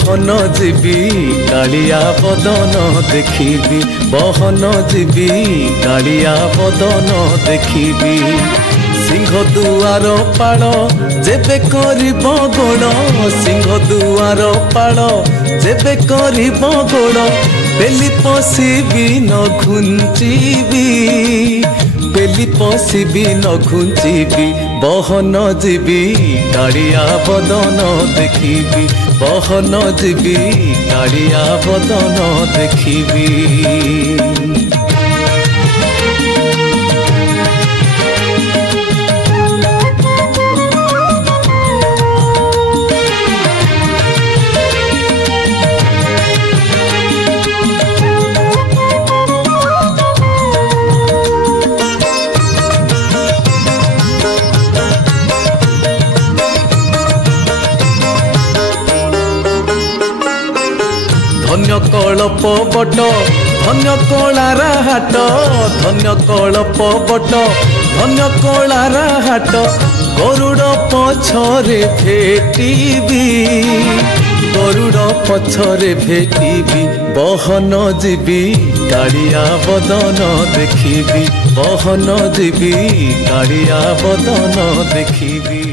बहन जीवी कालिया बदन देखिबी बहन जीवी कालिया बदन देखिबी सिंह दुआर पाड़ जेबे करिब गोड़ सिंह दुआर पाड़ जेबे करिब गोड़ बेली पशिबी न घुंचीबी बेली पशिबी न घुंचीबी बहन जीवी कालिया बदन देखिबी बहन जीवी कालिया बदन देखिबी। धन्य कलप बट धन्य कलार हाट धन्य कलप बट धन्य कलार हाट गरुड़ पछरे भेटिबी गरुड़ पछरे भेटिबी बहन जीवी कालिया बदन देखिबी बहन जीवी कालिया बदन देखिबी।